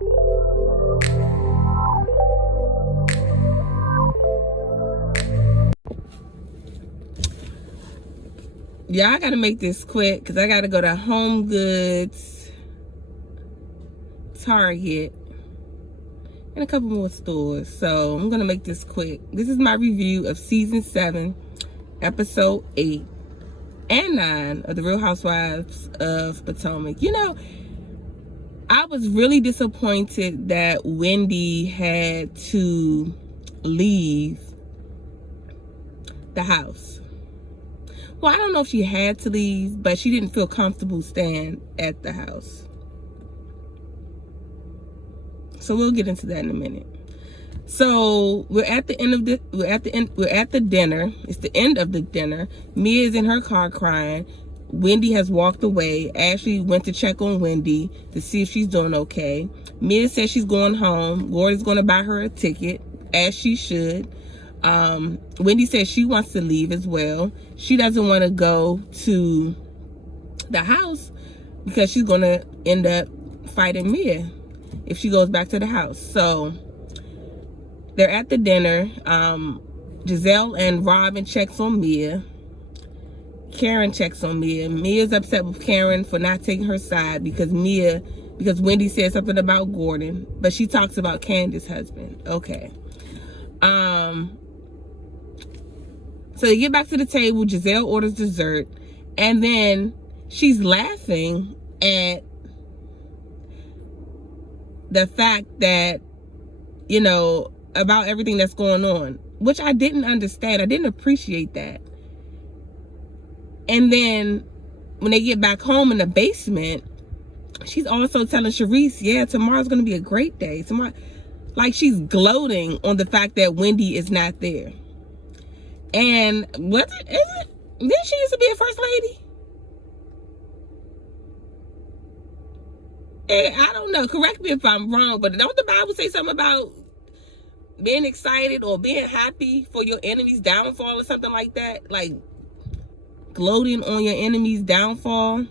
Yeah, I gotta make this quick because I gotta go to Home Goods, Target, and a couple more stores. So I'm gonna make this quick. This is my review of season 7, episode 8 and 9 of the Real Housewives of Potomac. You know, I was really disappointed that Wendy had to leave the house. Well, I don't know if she had to leave, but she didn't feel comfortable staying at the house. So we'll get into that in a minute. So we're at the dinner. It's the end of the dinner. Mia's in her car crying. Wendy has walked away. Ashley went to check on Wendy to see if she's doing okay. Mia says she's going home. Gordon's going to buy her a ticket, as she should. Wendy says she wants to leave as well. She doesn't want to go to the house because she's going to end up fighting Mia if she goes back to the house. So they're at the dinner. Giselle and Robin checks on Mia. Karen checks on Mia. Mia's upset with Karen for not taking her side because Wendy said something about Gordon, but she talks about Candace's husband. Okay. So they get back to the table. Giselle orders dessert, and then she's laughing at the fact that, you know, about everything that's going on, which I didn't understand. I didn't appreciate that. And then when they get back home in the basement, she's also telling Sharice, yeah, tomorrow's going to be a great day. Tomorrow, like, she's gloating on the fact that Wendy is not there. And didn't she used to be a first lady? And I don't know, correct me if I'm wrong, but don't the Bible say something about being excited or being happy for your enemy's downfall or something like that? Like, gloating on your enemy's downfall?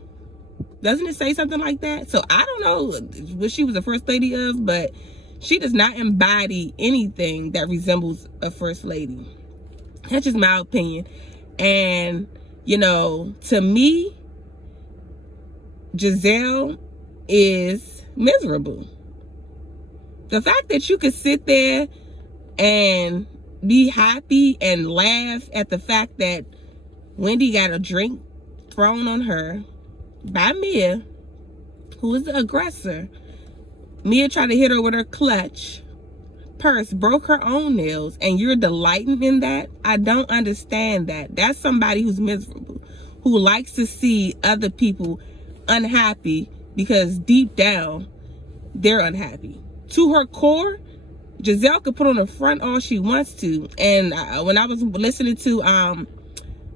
Doesn't it say something like that? So I don't know what she was a first lady of, but she does not embody anything that resembles a first lady. That's just my opinion. And, you know, to me, Giselle is miserable. The fact that you could sit there and be happy and laugh at the fact that Wendy got a drink thrown on her by Mia, who is the aggressor. Mia tried to hit her with her clutch purse, broke her own nails, and you're delighting in that? I don't understand that. That's somebody who's miserable, who likes to see other people unhappy because deep down, they're unhappy. To her core, Giselle could put on the front all she wants to. And when I was listening to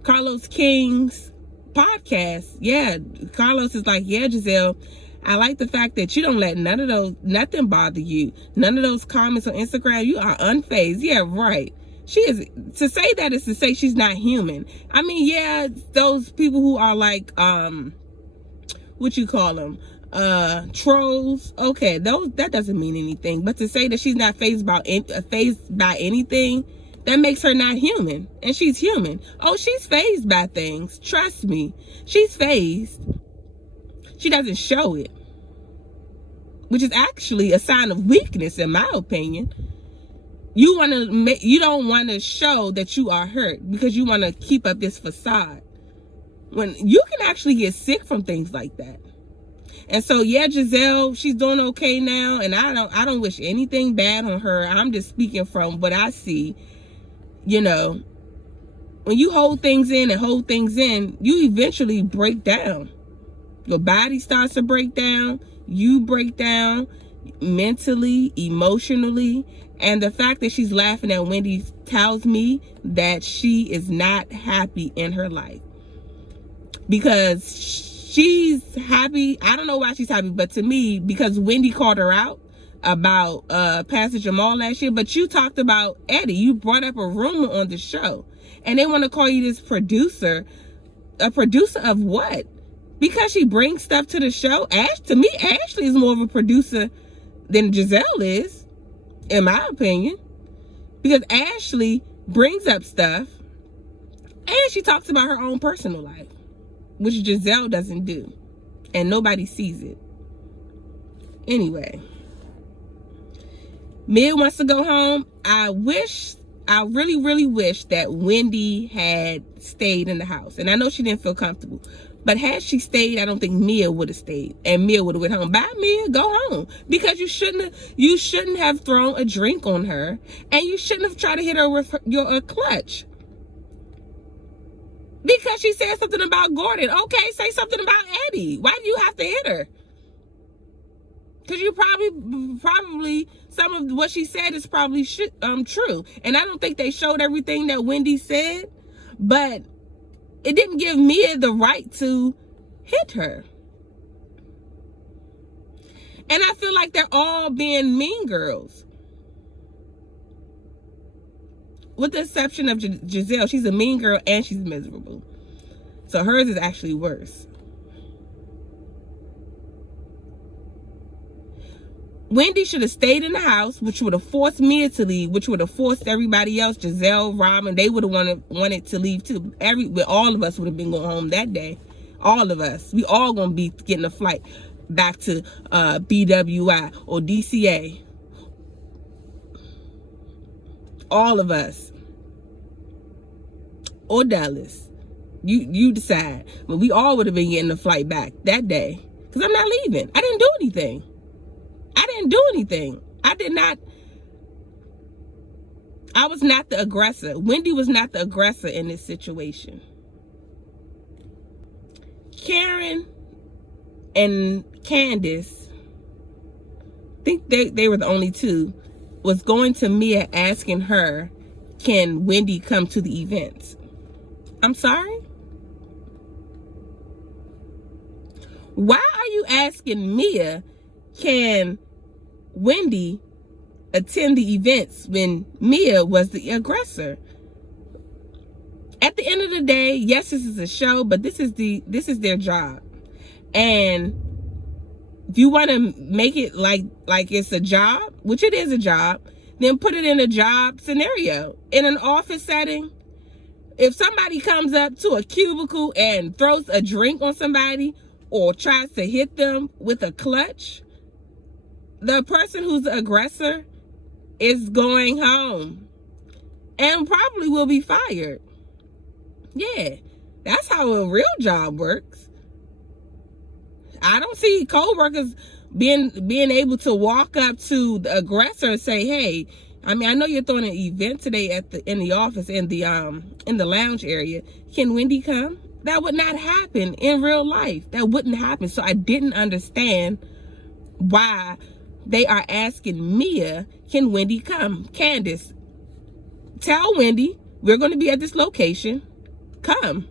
Carlos King's podcast, yeah, Carlos is like, yeah, Giselle, I like the fact that you don't let nothing bother you. None of those comments on Instagram, you are unfazed. Yeah, right. She is, to say that is to say she's not human. I mean, yeah, those people who are like, what you call them? Trolls. Okay, that doesn't mean anything. But to say that she's not fazed by anything, that makes her not human. And she's human. Oh, she's fazed by things. Trust me. She's fazed. She doesn't show it, which is actually a sign of weakness, in my opinion. You don't want to show that you are hurt because you want to keep up this facade, when you can actually get sick from things like that. And so, yeah, Giselle, she's doing okay now, and I don't wish anything bad on her. I'm just speaking from what I see. You know, when you hold things in, you eventually break down. Your body starts to break down. You break down mentally, emotionally. And the fact that she's laughing at Wendy tells me that she is not happy in her life. Because she's happy. I don't know why she's happy, but to me, because Wendy called her out about Pastor Jamal last year. But you talked about Eddie. You brought up a rumor on the show. And they want to call you this producer. A producer of what? Because she brings stuff to the show. To me, Ashley is more of a producer than Giselle is, in my opinion. Because Ashley brings up stuff and she talks about her own personal life, which Giselle doesn't do. And nobody sees it. Anyway, Mia wants to go home. I really, really wish that Wendy had stayed in the house. And I know she didn't feel comfortable. But had she stayed, I don't think Mia would have stayed. And Mia would have went home. Bye, Mia, go home. Because you shouldn't have thrown a drink on her. And you shouldn't have tried to hit her with your clutch. Because she said something about Gordon. Okay, say something about Eddie. Why do you have to hit her? Because you probably some of what she said is probably true. And I don't think they showed everything that Wendy said, but it didn't give Mia the right to hit her. And I feel like they're all being mean girls. With the exception of Giselle, she's a mean girl and she's miserable. So hers is actually worse. Wendy should have stayed in the house, which would have forced Mia to leave, which would have forced everybody else, Giselle, Robin, they would have wanted to leave too. All of us would have been going home that day. All of us. We all gonna be getting a flight back to BWI or DCA. All of us. Or Dallas. You decide. But we all would have been getting a flight back that day. Because I'm not leaving. I didn't do anything. I was not the aggressor. Wendy was not the aggressor in this situation. Karen and Candace, I think they were the only two, was going to Mia asking her, can Wendy come to the events? I'm sorry? Why are you asking Mia, can Wendy attend the events when Mia was the aggressor? At the end of the day, yes, this is a show, but this is their job. And if you want to make it like it's a job, which it is a job, then put it in a job scenario. In an office setting, if somebody comes up to a cubicle and throws a drink on somebody or tries to hit them with a clutch, the person who's the aggressor is going home and probably will be fired. Yeah, that's how a real job works. I don't see co-workers being able to walk up to the aggressor and say, hey, I mean, I know you're throwing an event today in the office, in the lounge area. Can Wendy come? That would not happen in real life. That wouldn't happen. So I didn't understand why they are asking Mia, can Wendy come? Candace, tell Wendy, we're going to be at this location. Come.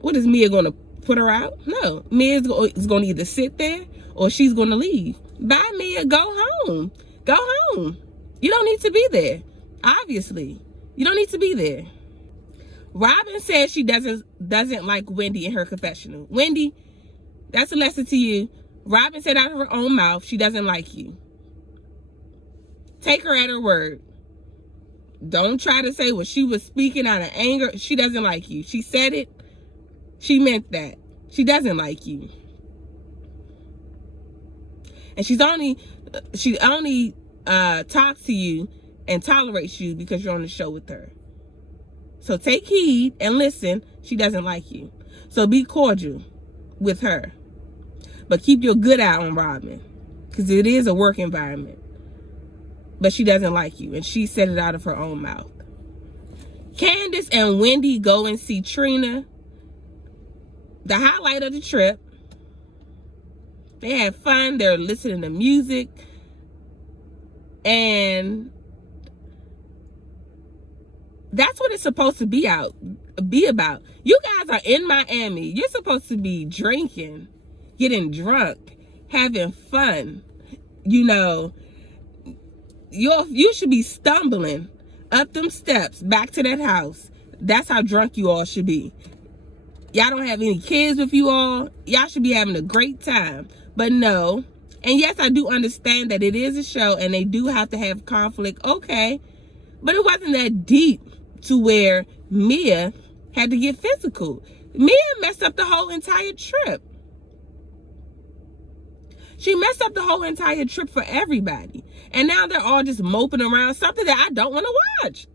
What is Mia going to put her out? No. Mia is going to either sit there or she's going to leave. Bye, Mia. Go home. Go home. You don't need to be there. Obviously. You don't need to be there. Robin says she doesn't like Wendy in her confessional. Wendy, that's a lesson to you. Robin said out of her own mouth, she doesn't like you. Take her at her word. Don't try to say, well, she was speaking out of anger. She doesn't like you. She said it. She meant that. She doesn't like you. And she only talks to you and tolerates you because you're on the show with her. So take heed and listen. She doesn't like you. So be cordial with her. But keep your good eye on Robin. Because it is a work environment. But she doesn't like you. And she said it out of her own mouth. Candace and Wendy go and see Trina. The highlight of the trip. They had fun. They're listening to music. And that's what it's supposed to be about. You guys are in Miami. You're supposed to be drinking, getting drunk, having fun. You know, you should be stumbling up them steps back to that house. That's how drunk you all should be. Y'all don't have any kids with you all. Y'all should be having a great time. But no, And yes, I do understand that it is a show and they do have to have conflict. Okay. But it wasn't that deep to where Mia had to get physical. Mia messed up the whole entire trip. She messed up the whole entire trip for everybody. And now they're all just moping around something that I don't want to watch.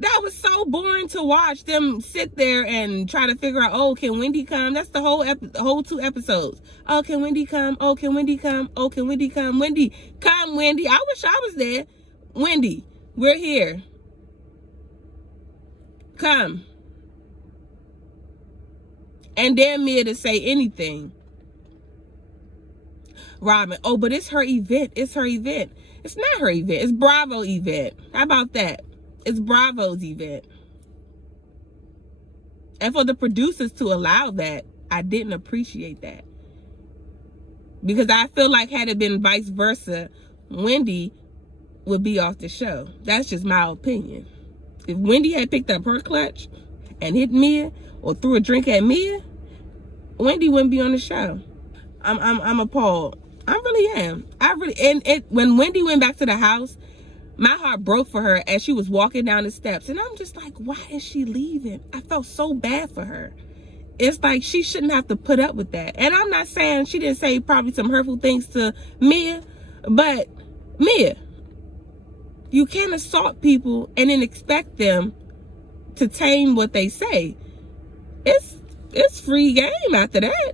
That was so boring to watch them sit there and try to figure out, oh, can Wendy come? That's the whole 2 episodes. Oh, can Wendy come? Oh, can Wendy come? Oh, can Wendy come? Wendy, come, Wendy. I wish I was there. Wendy, we're here. Come. And dare Mia to say anything. Robin, oh, but it's her event. It's her event. It's not her event. It's Bravo's event. How about that? It's Bravo's event. And for the producers to allow that, I didn't appreciate that. Because I feel like had it been vice versa, Wendy would be off the show. That's just my opinion. If Wendy had picked up her clutch and hit Mia or threw a drink at Mia, Wendy wouldn't be on the show. I'm appalled. I really am. When Wendy went back to the house, my heart broke for her as she was walking down the steps. And I'm just like, why is she leaving? I felt so bad for her. It's like she shouldn't have to put up with that. And I'm not saying she didn't say probably some hurtful things to Mia, but Mia, you can't assault people and then expect them to tame what they say. It's free game after that.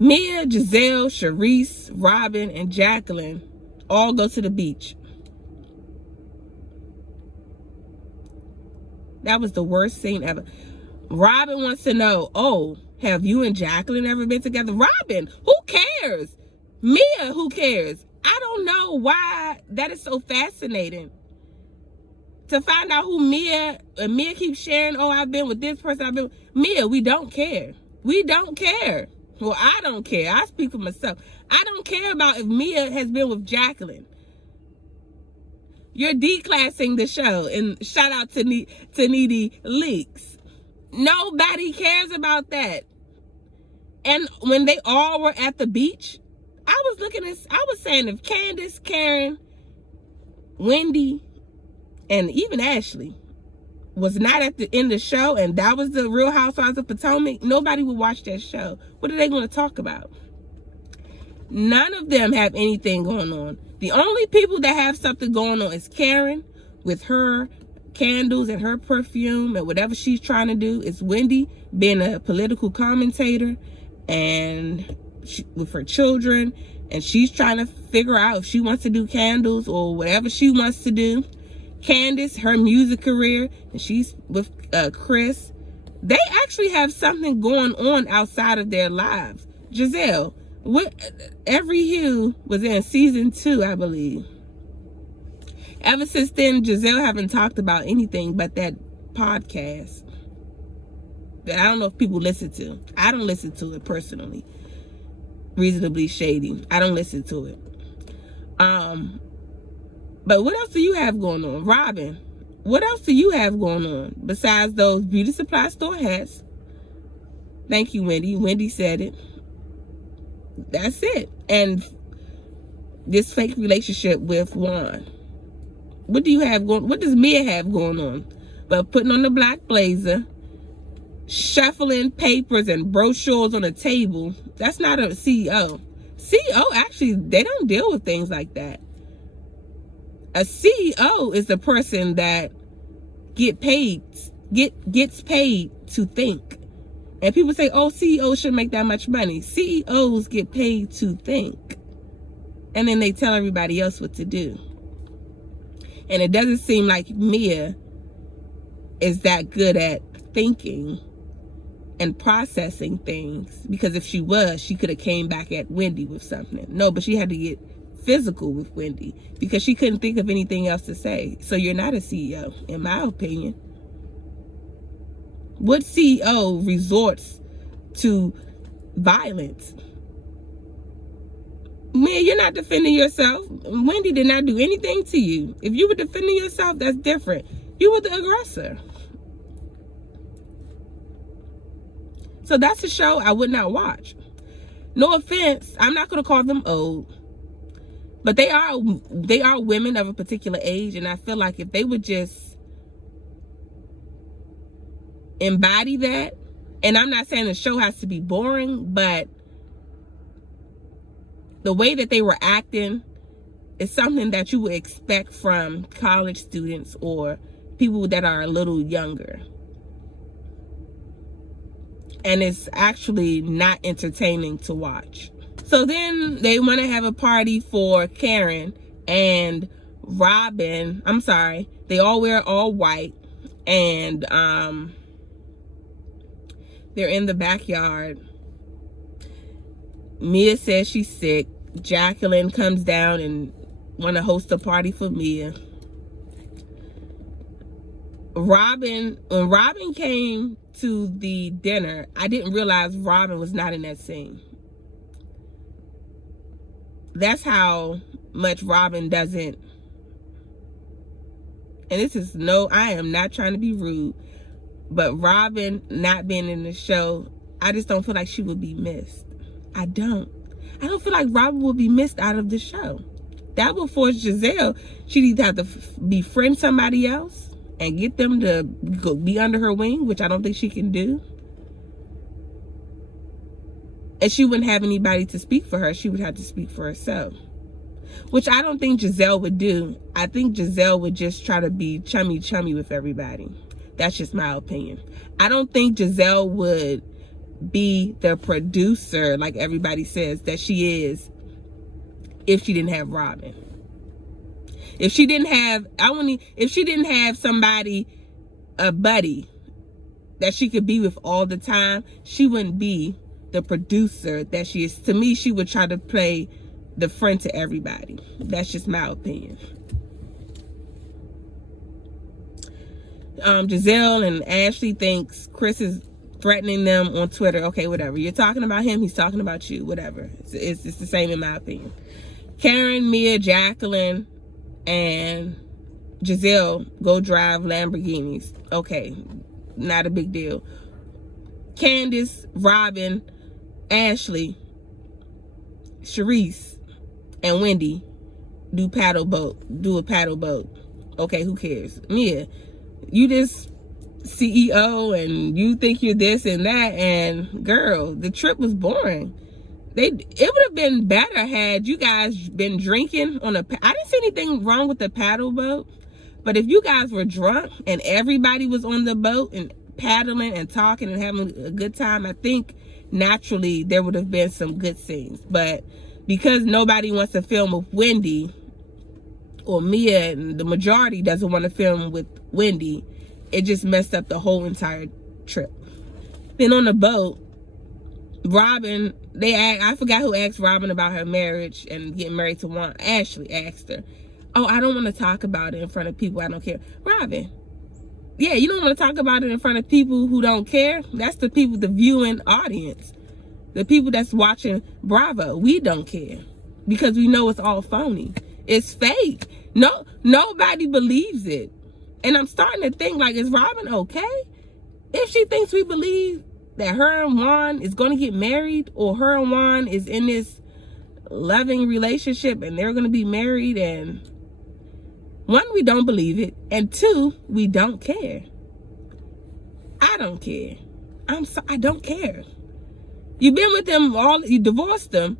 Mia, Giselle, Charisse, Robin, and Jacqueline all go to the beach. That was the worst scene ever. Robin wants to know, oh, have you and Jacqueline ever been together? Robin, who cares? Mia, who cares? I don't know why that is so fascinating. To find out who Mia, and Mia keeps sharing, oh, I've been with this person, I've been with... Mia, we don't care. We don't care. Well, I don't care. I speak for myself. I don't care about if Mia has been with Jacqueline. You're declassing the show. And shout out to Needy Leaks. Nobody cares about that. And when they all were at the beach, I was saying if Candace, Karen, Wendy, and even Ashley was not in the show, and that was the Real Housewives of Potomac, nobody would watch that show. What are they going to talk about? None of them have anything going on. The only people that have something going on is Karen with her candles and her perfume and whatever she's trying to do. It's Wendy being a political commentator and with her children, and she's trying to figure out if she wants to do candles or whatever she wants to do. Candace, her music career, and she's with Chris. They actually have something going on outside of their lives. Giselle, Every Hue was in season 2, I believe. Ever since then, Giselle haven't talked about anything but that podcast that I don't know if people listen to. I don't listen to it personally. Reasonably Shady. I don't listen to it. But what else do you have going on? Robin, what else do you have going on besides those beauty supply store hats? Thank you, Wendy. Wendy said it. That's it. And this fake relationship with Juan. What do you have going? What does Mia have going on? But putting on the black blazer, shuffling papers and brochures on a table. That's not a CEO. CEO, actually, they don't deal with things like that. A CEO is the person that gets paid to think. And people say, oh, CEOs shouldn't make that much money. CEOs get paid to think. And then they tell everybody else what to do. And it doesn't seem like Mia is that good at thinking and processing things. Because if she was, she could have came back at Wendy with something. No, but she had to get physical with Wendy because she couldn't think of anything else to say. So you're not a CEO, in my opinion. What CEO resorts to violence? Man, you're not defending yourself. Wendy did not do anything to you. If you were defending yourself, that's different. You were the aggressor. So that's a show I would not watch. No offense, I'm not going to call them old, but they are women of a particular age, and I feel like if they would just embody that, and I'm not saying the show has to be boring, but the way that they were acting is something that you would expect from college students or people that are a little younger. And it's actually not entertaining to watch. So then they want to have a party for Karen and Robin. I'm sorry. They all wear all white. And they're in the backyard. Mia says she's sick. Jacqueline comes down and want to host a party for Mia. When Robin came to the dinner, I didn't realize Robin was not in that scene. That's how much Robin doesn't. And this is I am not trying to be rude, but Robin not being in the show, I just don't feel like she would be missed. I don't feel like Robin will be missed out of the show. That will force Giselle. She'd either have to befriend somebody else and get them to be under her wing, which I don't think she can do. And she wouldn't have anybody to speak for her. She would have to speak for herself, which I don't think Giselle would do. I think Giselle would just try to be chummy with everybody. That's just my opinion. I don't think Giselle would be the producer like everybody says that she is if she didn't have Robin. If she didn't have somebody, a buddy that she could be with all the time, she wouldn't be the producer that she is. To me, she would try to play the friend to everybody. That's just my opinion. Giselle and Ashley thinks Chris is threatening them on Twitter. Okay, whatever. You're talking about him, he's talking about you. Whatever. It's the same in my opinion. Karen, Mia, Jacqueline, and Giselle go drive Lamborghinis. Okay, not a big deal. Candace, Robin, Ashley, Sharice, and Wendy do a paddle boat. Okay, who cares? Mia, you just CEO and you think you're this and that, and girl, the trip was boring. It would have been better had you guys been drinking on I didn't see anything wrong with the paddle boat, but if you guys were drunk and everybody was on the boat and paddling and talking and having a good time, I think naturally there would have been some good scenes. But because nobody wants to film with Wendy, or Mia, and the majority doesn't want to film with Wendy, it just messed up the whole entire trip. Then on the boat, Robin, I forgot who asked Robin about her marriage and getting married to one. Ashley asked her, oh, I don't want to talk about it in front of people I don't care. Robin, yeah, you don't want to talk about it in front of people who don't care? That's the people, the viewing audience. The people that's watching Bravo. We don't care because we know it's all phony. It's fake. Nobody believes it. And I'm starting to think, like, is Robin okay? If she thinks we believe that her and Juan is going to get married, or her and Juan is in this loving relationship and they're going to be married, and one, we don't believe it, and two, we don't care. I don't care. I don't care. You've been with them you divorced them.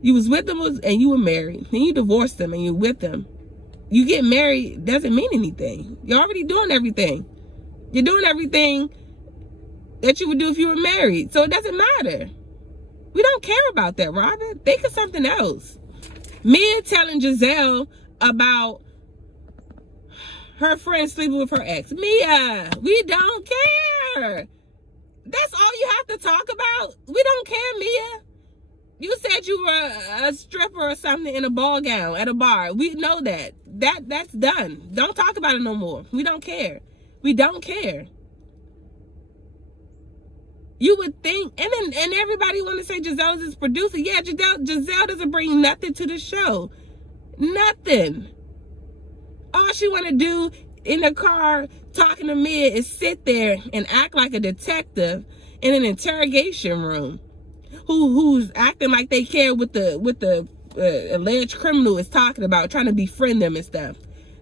You was with them and you were married. Then you divorced them and you're with them. You get married doesn't mean anything. You're already doing everything. You're doing everything that you would do if you were married. So it doesn't matter. We don't care about that, Robin. Think of something else. Mia telling Giselle about her friend sleeping with her ex. Mia, we don't care. That's all you have to talk about? We don't care, Mia. You said you were a stripper or something in a ball gown at a bar. We know that. That's done. Don't talk about it no more. We don't care. We don't care. You would think, and everybody want to say Giselle's his producer. Yeah, Giselle doesn't bring nothing to the show. Nothing. All she want to do in the car talking to me is sit there and act like a detective in an interrogation room, who's acting like they care what the alleged criminal is talking about, trying to befriend them and stuff.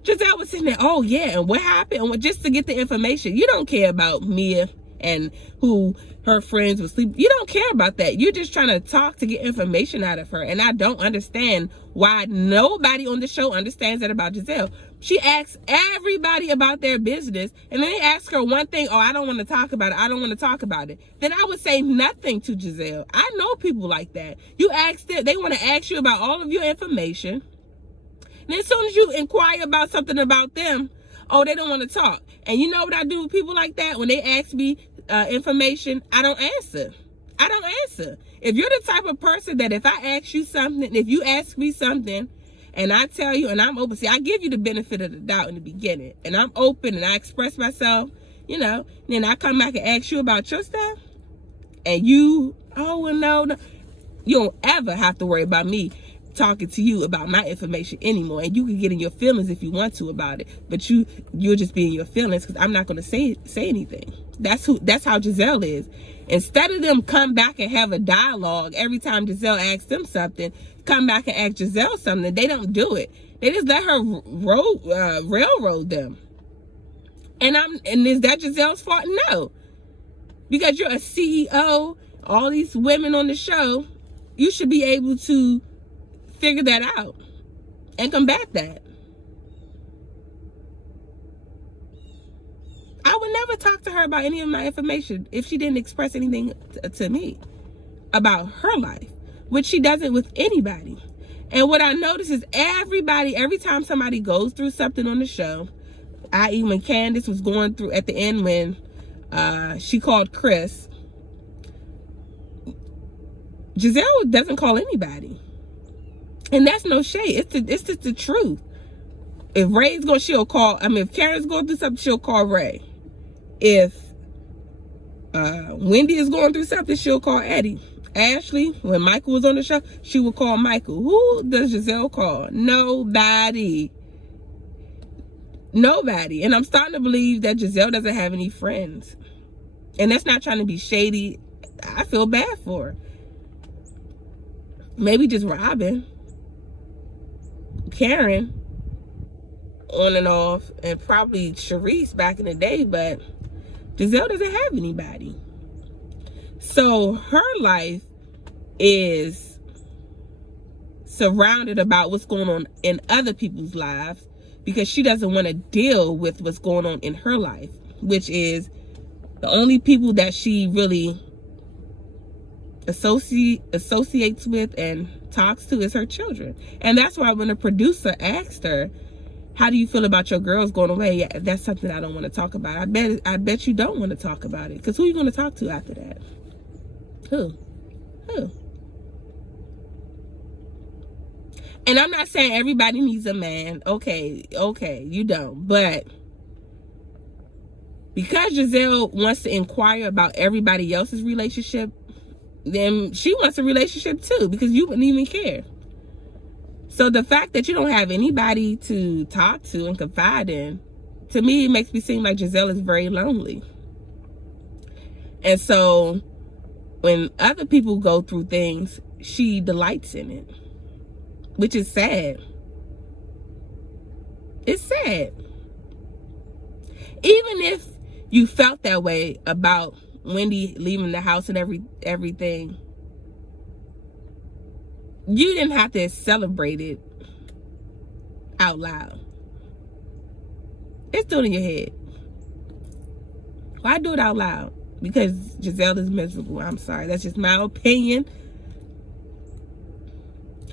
Giselle was sitting there, oh yeah, and what happened? And just to get the information. You don't care about Mia and who her friends would sleep. You don't care about that. You're just trying to talk to get information out of her. And I don't understand why nobody on the show understands that about Giselle. She asks everybody about their business, and then they ask her one thing, oh, I don't want to talk about it. I don't want to talk about it. Then I would say nothing to Giselle. I know people like that. You ask them, they want to ask you about all of your information. And as soon as you inquire about something about them, oh, they don't want to talk. And you know what I do with people like that? When they ask me information, I don't answer. I don't answer. If you're the type of person that if I ask you something, if you ask me something, and I tell you, and I'm open, see, I give you the benefit of the doubt in the beginning, and I'm open, and I express myself, you know, then I come back and ask you about your stuff, and you, oh, well, no, you don't ever have to worry about me talking to you about my information anymore. And you can get in your feelings if you want to about it, but you'll just be in your feelings because I'm not going to say anything. That's how Giselle is. Instead of them come back and have a dialogue every time Giselle asks them something, come back and ask Giselle something, they don't do it. They just let her railroad them. And is that Giselle's fault? No. Because you're a CEO, all these women on the show, you should be able to figure that out and combat that. I would never talk to her about any of my information if she didn't express anything to me about her life, which she doesn't with anybody. And what I notice is everybody, every time somebody goes through something on the show, i.e. when Candace was going through at the end when she called Chris, Giselle doesn't call anybody. And that's no shade. It's just the truth. If Ray's going, she'll call. I mean, if Karen's going through something, she'll call Ray. If Wendy is going through something, she'll call Eddie. Ashley, when Michael was on the show, she would call Michael. Who does Giselle call? Nobody. Nobody. And I'm starting to believe that Giselle doesn't have any friends. And that's not trying to be shady. I feel bad for her. Maybe just Robin. Karen, on and off, and probably Sharice back in the day, but Giselle doesn't have anybody. So her life is surrounded about what's going on in other people's lives because she doesn't want to deal with what's going on in her life, which is the only people that she really associates with and talks to is her children. And that's why when a producer asked her, how do you feel about your girls going away? Yeah, that's something I don't want to talk about. I bet you don't want to talk about it, because who are you going to talk to after that? Who? And I'm not saying everybody needs a man. Okay, you don't. But because Giselle wants to inquire about everybody else's relationship, then she wants a relationship too, because you wouldn't even care. So the fact that you don't have anybody to talk to and confide in, to me, it makes me seem like Giselle is very lonely. And so when other people go through things, she delights in it, which is sad. It's sad. Even if you felt that way about Wendy leaving the house and everything, you didn't have to celebrate it out loud. It's still in your head. Why do it out loud? Because Giselle is miserable. I'm sorry. That's just my opinion.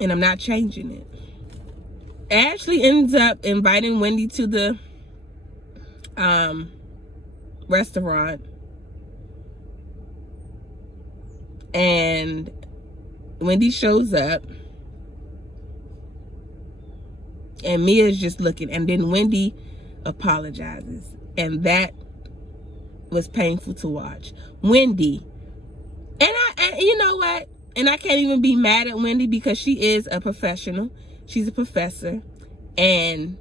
And I'm not changing it. Ashley ends up inviting Wendy to the restaurant. And Wendy shows up. And Mia's just looking. And then Wendy apologizes. And that was painful to watch. Wendy. And you know what? And I can't even be mad at Wendy, because she is a professional. She's a professor. And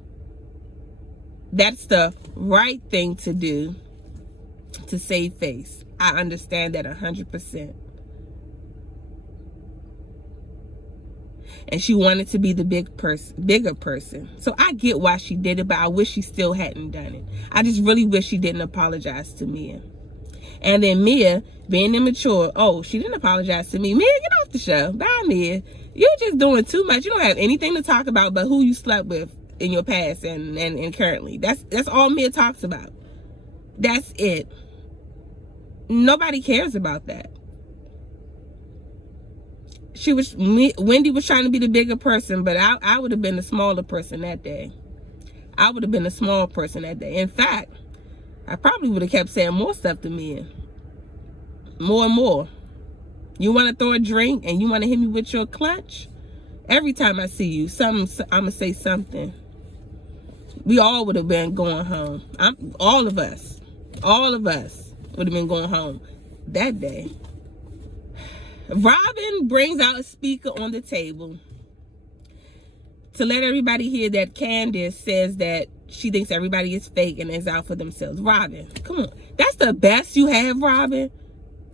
that's the right thing to do to save face. I understand that 100%. And she wanted to be the bigger person. So I get why she did it, but I wish she still hadn't done it. I just really wish she didn't apologize to Mia. And then Mia, being immature, oh, she didn't apologize to me. Mia, get off the show. Bye, Mia. You're just doing too much. You don't have anything to talk about but who you slept with in your past and currently. That's all Mia talks about. That's it. Nobody cares about that. Wendy was trying to be the bigger person, but I would have been the smaller person that day. I would have been the small person that day. In fact, I probably would have kept saying more stuff to me. More and more. You want to throw a drink and you want to hit me with your clutch? Every time I see you, I'm going to say something. We all would have been going home. All of us would have been going home that day. Robin brings out a speaker on the table to let everybody hear that Candace says that she thinks everybody is fake and is out for themselves. Robin, come on. That's the best you have, Robin?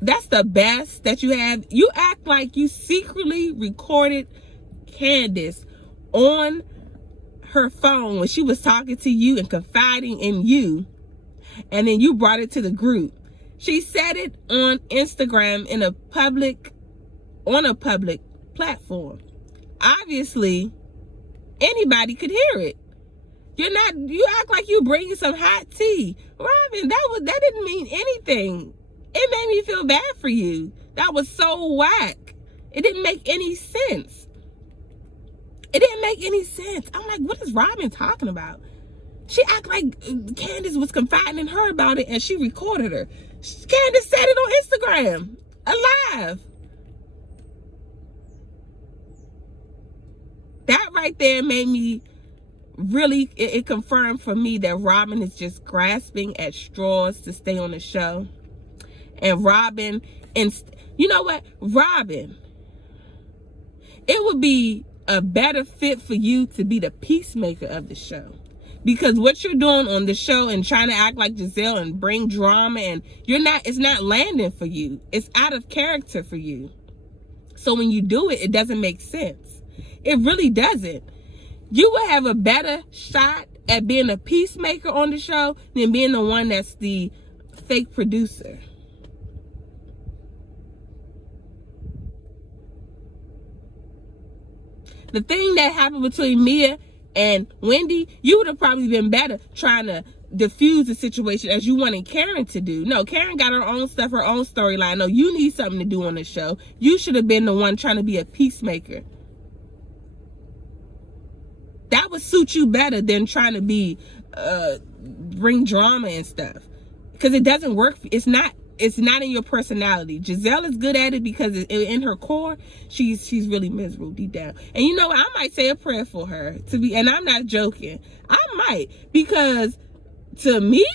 That's the best that you have? You act like you secretly recorded Candace on her phone when she was talking to you and confiding in you, and then you brought it to the group. She said it on Instagram on a public platform. Obviously, anybody could hear it. You act like you bringing some hot tea. Robin, that didn't mean anything. It made me feel bad for you. That was so whack. It didn't make any sense. I'm like, what is Robin talking about? She act like Candace was confiding in her about it and she recorded her. Candace said it on Instagram. Alive. That right there made me really, it confirmed for me that Robin is just grasping at straws to stay on the show. And Robin, you know what? Robin, it would be a better fit for you to be the peacemaker of the show. Because what you're doing on the show and trying to act like Giselle and bring drama, and it's not landing for you. It's out of character for you. So when you do it, it doesn't make sense. It really doesn't. You will have a better shot at being a peacemaker on the show than being the one that's the fake producer. The thing that happened between Mia and Wendy, you would have probably been better trying to diffuse the situation as you wanted Karen to do. No, Karen got her own stuff, her own storyline. No, you need something to do on the show. You should have been the one trying to be a peacemaker. That would suit you better than trying to bring drama and stuff. Because it doesn't work. It's not in your personality. Giselle is good at it because in her core, she's really miserable deep down. And you know what? I might say a prayer for her and I'm not joking. I might, because to me,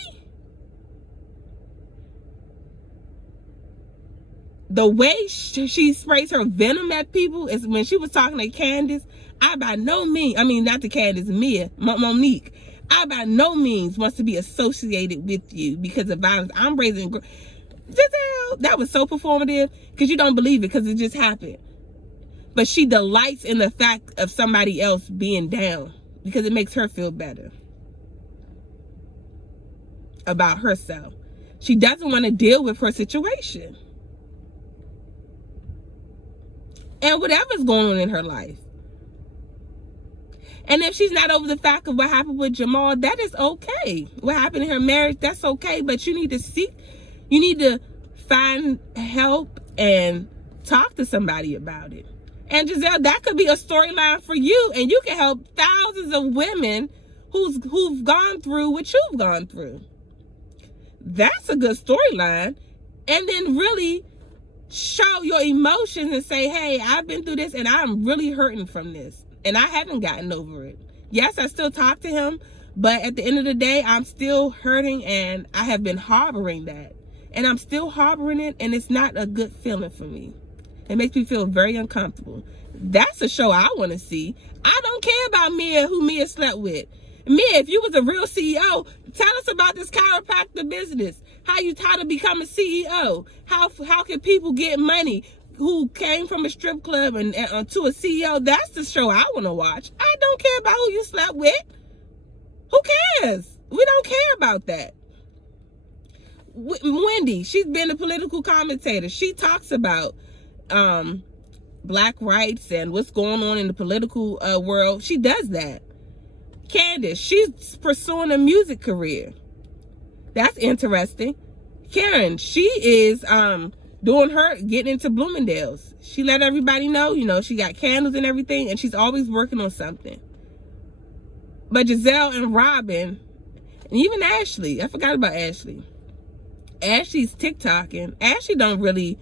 the way she sprays her venom at people is when she was talking to Candace. I by no means, not to Candace, Mia, Monique. I by no means wants to be associated with you because of violence. I'm raising Giselle. That was so performative because you don't believe it because it just happened. But she delights in the fact of somebody else being down because it makes her feel better about herself. She doesn't want to deal with her situation and whatever's going on in her life. And if she's not over the fact of what happened with Jamal, that is okay. What happened in her marriage, that's okay. But you need to find help and talk to somebody about it. And Giselle, that could be a storyline for you. And you can help thousands of women who've gone through what you've gone through. That's a good storyline. And then really show your emotions and say, hey, I've been through this and I'm really hurting from this. And I haven't gotten over it. Yes, I still talk to him, but at the end of the day, I'm still hurting and I have been harboring that. And I'm still harboring it, and it's not a good feeling for me. It makes me feel very uncomfortable. That's a show I want to see. I don't care about Mia, who Mia slept with. Mia, if you was a real CEO, tell us about this chiropractor business. How to become a CEO. How can people get money who came from a strip club and to a CEO? That's the show I want to watch. I don't care about who you slept with. Who cares? We don't care about that. Wendy, she's been a political commentator. She talks about black rights and what's going on in the political world. She does that. Candace, she's pursuing a music career. That's interesting. Karen, she is getting into Bloomingdale's. She let everybody know, she got candles and everything, and she's always working on something. But Giselle and Robin, and even Ashley, I forgot about Ashley. Ashley's TikToking. Ashley don't really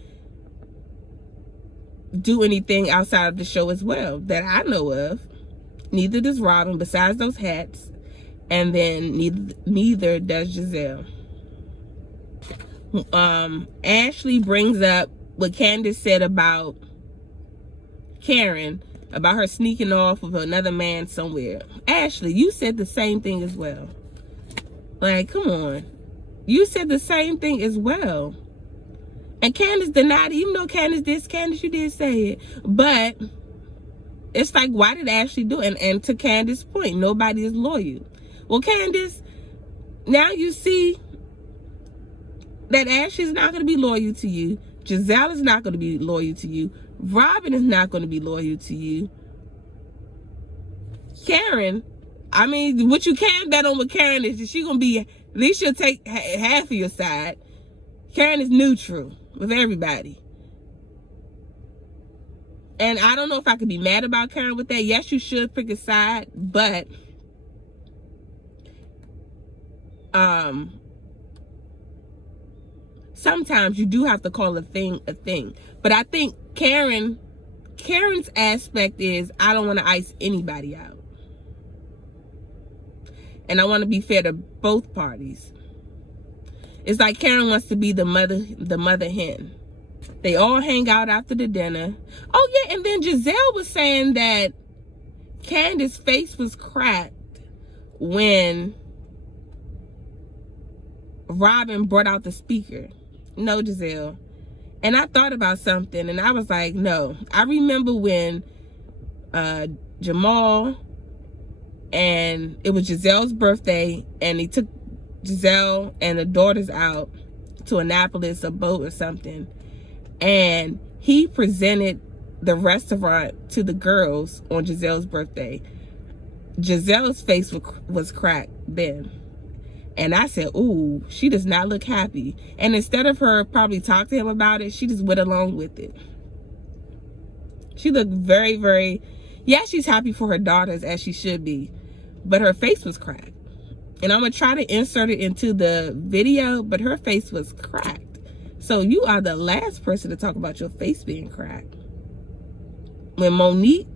do anything outside of the show as well that I know of. Neither does Robin, besides those hats. And then neither does Giselle. Ashley brings up what Candace said about Karen, about her sneaking off with another man somewhere. Ashley, you said the same thing as well. Like, come on. You said the same thing as well. And Candace denied it, even though Candace, you did say it. But it's like, why did Ashley do it? And to Candace's point, nobody is loyal. Well, Candace, now you see that Ashley's not going to be loyal to you. Giselle is not going to be loyal to you. Robin is not going to be loyal to you. Karen, I mean, what you can bet on with Karen is that she's going to be, at least she'll take half of your side. Karen is neutral with everybody. And I don't know if I could be mad about Karen with that. Yes, you should pick a side, but sometimes you do have to call a thing a thing. But I think Karen's aspect is, I don't want to ice anybody out. And I want to be fair to both parties. It's like Karen wants to be the mother hen. They all hang out after the dinner. Oh yeah, and then Giselle was saying that Candace's face was cracked when Robin brought out the speaker. No, Giselle. And I thought about something, and I was like, no. I remember when Jamal, and it was Giselle's birthday, and he took Giselle and the daughters out to Annapolis, a boat or something, and he presented the restaurant to the girls on Giselle's birthday. Giselle's face was cracked then. And I said, ooh, she does not look happy. And instead of her probably talk to him about it, she just went along with it. She looked very, very, yeah, she's happy for her daughters, as she should be. But her face was cracked. And I'm going to try to insert it into the video, but her face was cracked. So you are the last person to talk about your face being cracked. When Monique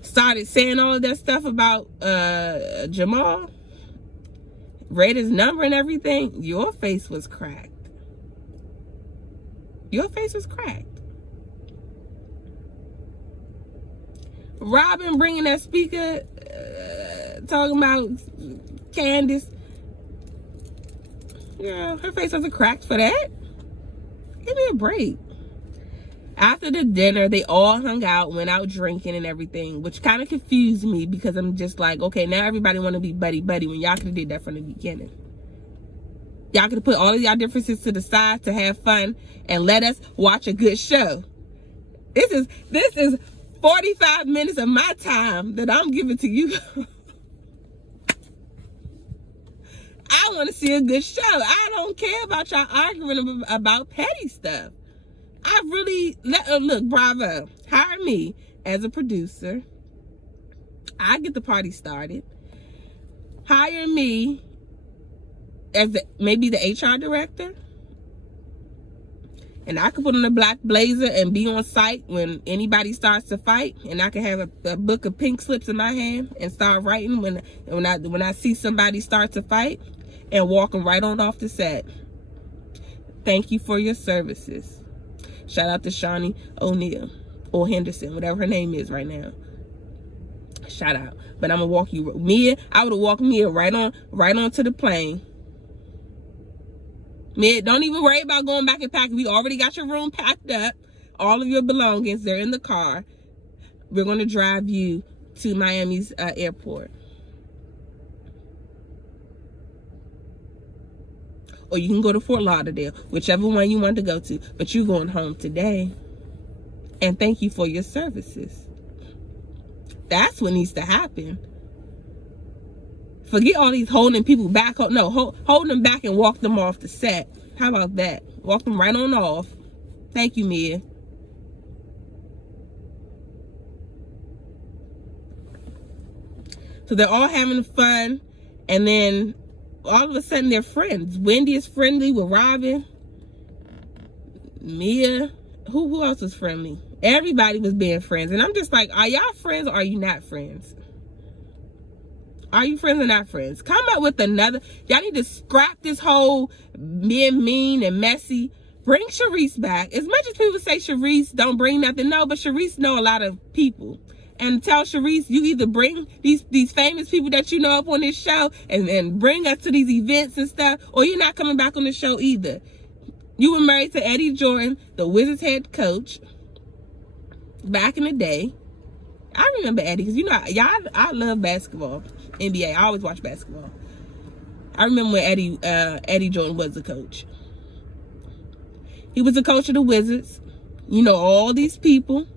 started saying all of that stuff about Jamal, read his number and everything, your face was cracked. Your face was cracked. Robin bringing that speaker, talking about Candace. Yeah, her face wasn't cracked for that. Give me a break. After the dinner, they all hung out, went out drinking and everything, which kind of confused me because I'm just like, okay, now everybody want to be buddy-buddy when y'all could have did that from the beginning. Y'all could have put all of y'all differences to the side to have fun and let us watch a good show. This is 45 minutes of my time that I'm giving to you. I want to see a good show. I don't care about y'all arguing about petty stuff. I really, look, Bravo, hire me as a producer. I get the party started. Hire me as maybe the HR director. And I could put on a black blazer and be on site when anybody starts to fight. And I can have a book of pink slips in my hand and start writing when I see somebody start to fight, and walking right on off the set. Thank you for your services. Shout out to Shawnee O'Neal or Henderson, whatever her name is right now. Shout out. But I'm gonna walk you, Mia. I would have walked Mia right on to the plane. Mia, don't even worry about going back and packing. We already got your room packed up. All of your belongings, they're in the car. We're gonna drive you to Miami's airport. Or you can go to Fort Lauderdale, whichever one you want to go to. But you're going home today. And thank you for your services. That's what needs to happen. Forget all these holding people back. No, hold them back and walk them off the set. How about that? Walk them right on off. Thank you, Mia. So they're all having fun. And then all of a sudden they're friends. Wendy is friendly with Robin. Mia. Who else was friendly? Everybody was being friends. And I'm just like, are y'all friends or are you not friends? Are you friends or not friends? Come up with another. Y'all need to scrap this whole being mean and messy. Bring Sharice back. As much as people say Sharice don't bring nothing, no, but Sharice know a lot of people. And tell Sharice, you either bring these famous people that you know up on this show and bring us to these events and stuff, or you're not coming back on the show either. You were married to Eddie Jordan, the Wizards head coach, back in the day. I remember Eddie, because you know, y'all, I love basketball, NBA. I always watch basketball. I remember when Eddie Jordan was the coach. He was the coach of the Wizards. You know, all these people.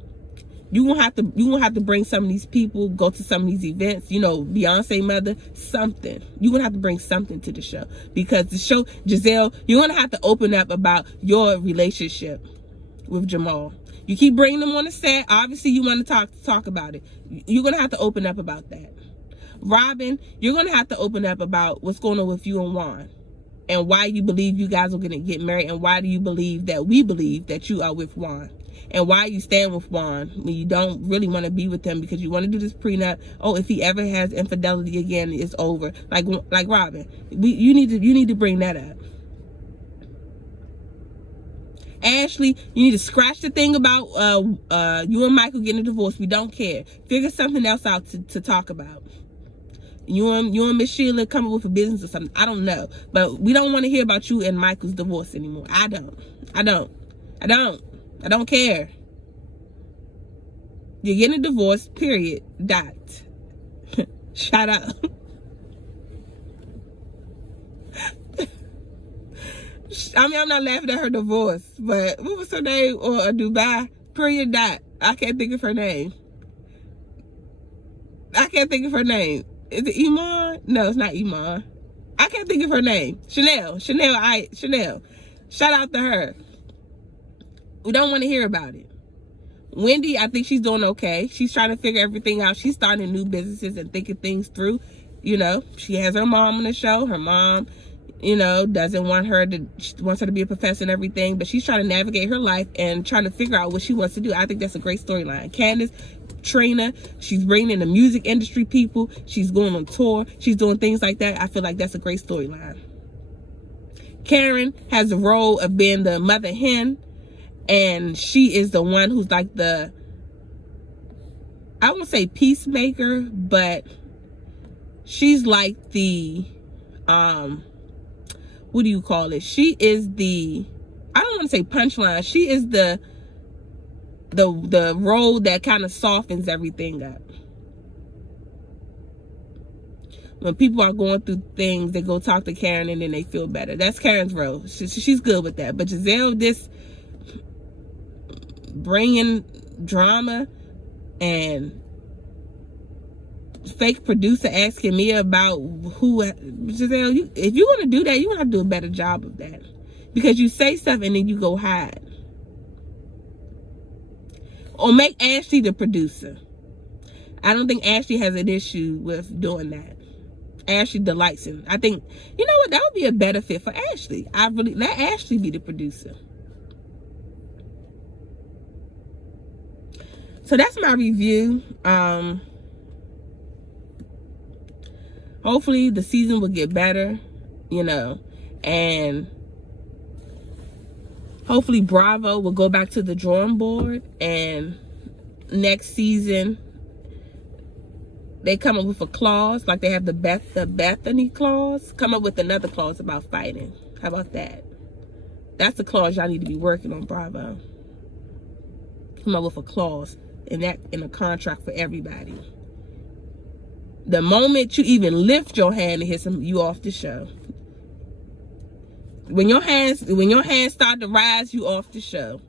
You gonna have to bring some of these people, go to some of these events, you know, Beyonce mother, something. You're gonna have to bring something to the show. Because the show, Giselle, you're gonna have to open up about your relationship with Jamal. You keep bringing them on the set. Obviously, you want to talk about it. You're gonna have to open up about that. Robin, you're gonna have to open up about what's going on with you and Juan, and why you believe you guys are gonna get married, and why do you believe that we believe that you are with Juan, and why you stand with Juan when you don't really want to be with him because you want to do this prenup. Oh, if he ever has infidelity again, it's over. Like Robin, you need to bring that up. Ashley, you need to scratch the thing about you and Michael getting a divorce. We don't care. Figure something else out to talk about. You and Miss Sheila come up with a business or something. I don't know. But we don't want to hear about you and Michael's divorce anymore. I don't care. You're getting a divorce, period. Dot. Shut up. I mean, I'm not laughing at her divorce, but what was her name? Or Dubai? Period. Dot. I can't think of her name. Is it Iman? No, it's not Iman. I can't think of her name. Chanel. Shout out to her. We don't want to hear about it. Wendy, I think she's doing okay. She's trying to figure everything out. She's starting new businesses and thinking things through. You know, she has her mom on the show. Her mom, you know, doesn't want her to, she wants her to be a professor and everything, but she's trying to navigate her life and trying to figure out what she wants to do. I think that's a great storyline. Candace, Trina, she's bringing in the music industry people. She's going on tour. She's doing things like that. I feel like that's a great storyline. Karen has the role of being the mother hen, and she is the one who's like the, I won't say peacemaker, but she's like the, what do you call it? She is the, I don't want to say punchline. She is the role that kind of softens everything up. When people are going through things, they go talk to Karen and then they feel better. That's Karen's role. She's good with that. But Giselle, this bringing drama and fake producer asking me about who, Giselle, if you want to do that, you want to do a better job of that. Because you say stuff and then you go hide. Or make Ashley the producer. I don't think Ashley has an issue with doing that. Ashley delights in. I think, you know what, that would be a better fit for Ashley. I really let Ashley be the producer. So that's my review. Hopefully the season will get better, you know, and hopefully Bravo will go back to the drawing board, and next season they come up with a clause, like they have the Bethany clause. Come up with another clause about fighting. How about that? That's the clause y'all need to be working on, Bravo. Come up with a clause in a contract for everybody. The moment you even lift your hand and hit you off the show. When your hands start to rise, you off the show.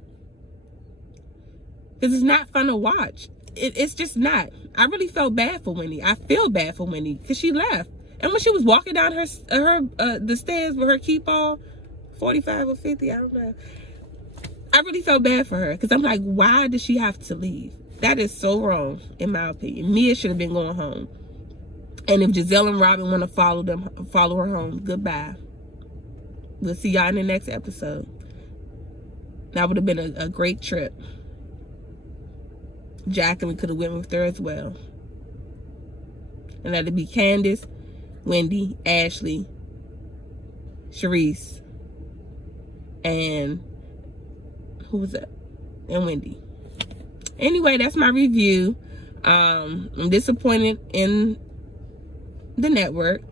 Because it's not fun to watch. It's just not. I really felt bad for Wendy. I feel bad for Wendy because she left. And when she was walking down the stairs with her key ball, 45 or 50, I don't know. I really felt bad for her because I'm like, why did she have to leave? That is so wrong, in my opinion. Mia should have been going home. And if Giselle and Robin want to follow her home, goodbye. We'll see y'all in the next episode. That would have been a great trip. Jacqueline could have went with her as well. And that'd be Candace, Wendy, Ashley, Sharice, and who was that? And Wendy. Anyway, that's my review. I'm disappointed in the network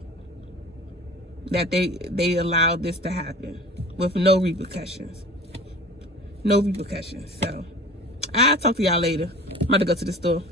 that they allowed this to happen with no repercussions. No repercussions. So I'll talk to y'all later. I'm about to go to the store.